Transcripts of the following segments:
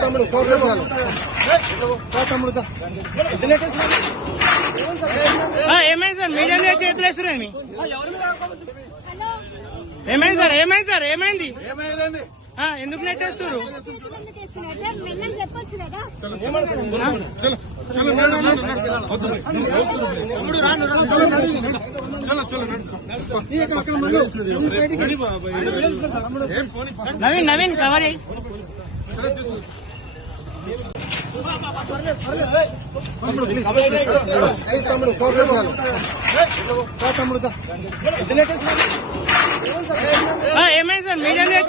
తమ్ముడు తమ్ముడు ఏమైంది సార్? మీడియా చేతులు వేస్తురేమి ఏమైంది సార్? ఏమైంది సార్? ఏమైంది? ఎందుకు నెట్టేస్తారు నవీన్ నవీన్ కవర్ తమ్ముడు తమ్ముడు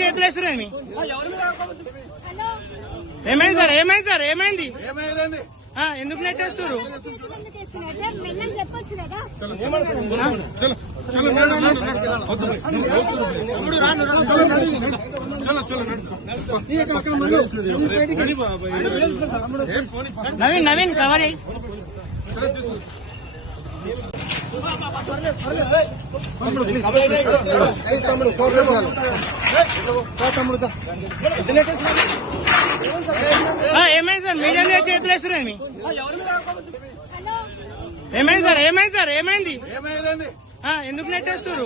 చేతులు వేస్తురేమి హలో ఏమైంది సార్? ఏమైంది సార్? ఏమైంది? ఆ, ఎందుకు నెట్టేస్తారు ఎందుకు వేస్తున్నారు సార్ మెల్లని చెప్పొచ్చు కదా నీ అక్కడ అక్కడ ముందు. ముందు బయటికి. నవీన్ నవీన్ కవర్ అయ్యి తమ్ముడు తమ్ముడు ఏమైంది సార్? మీడియా మీద చేతులు వేస్తురేమి హలో ఏమైంది సార్? ఏమైంది సార్? ఏమైంది? ఎందుకు నెట్టేస్తారు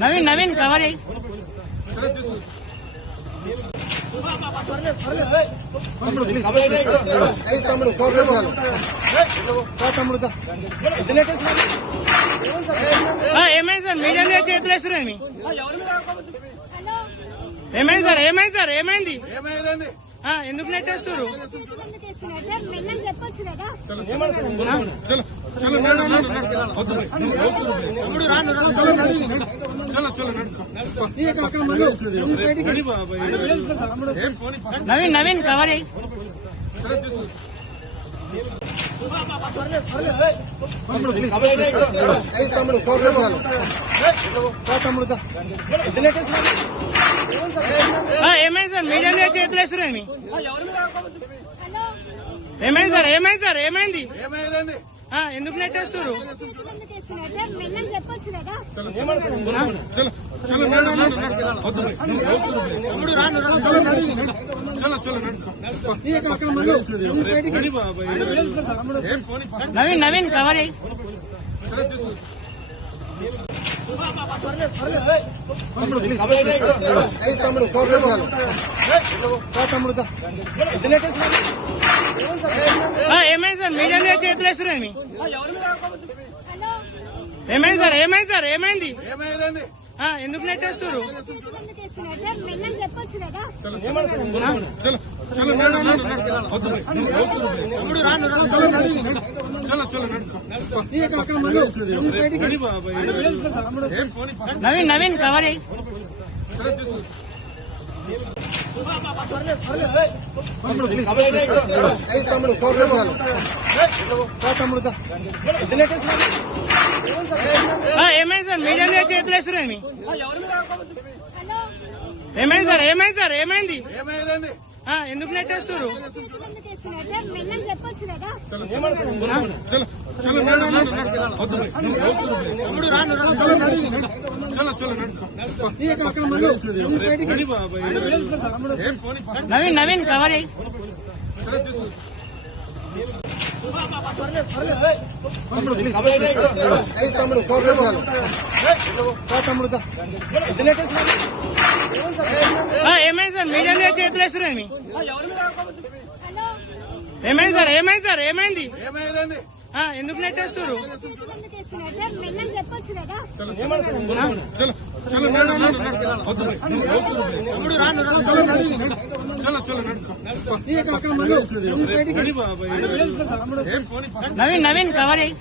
నవీన్ నవీన్ కవర్ అయ్యి తమ్ముడు తమ్ముడు సార్ మీడియా మీద చేతులు హలో ఏమైంది సార్ ఏమైంది సార్ ఏమైంది? ఆ, ఎందుకు నెట్టేస్తారు. నవీన్ నవీన్ కవర్ అయ్యి ఏమైంది సార్? మీడియా చేతులు హలో ఏమైంది సార్? ఏమైంది సార్? ఏమైంది? ఎందుకు నెట్టేస్తారు. నవీన్ నవీన్ కవర్ అయ్యి తమ్ముడు తమ్ముడు ఏమైంది సార్? మీడియా చేతులు వేస్తురేమి హలో ఏమైంది సార్? ఏమైంది సార్? ఏమైంది? ఆ, ఎందుకు నెట్టేస్తారు వేస్తున్నారు. నవీన్ నవీన్ కవర్ అయ్యి తమ్ముడు తమ్ముడు ఏమైంది సార్? మీడియా మీద చేతులు వేస్తురేమి హలో ఏమైంది సార్? ఏమైంది సార్? ఏమైంది? ఎందుకు నెట్టేస్తారు నవీన్ నవీన్ కవర్ అయ్యి తమ్ముడు తమ్ముడు ఏమైంది సార్? మీడియా మీద చేతులు హలో ఏమైంది సార్? ఏమైంది సార్? ఏమైంది? ఎందుకు నెట్టేస్తారు. నవీన్ నవీన్ కవర్ అయ్యి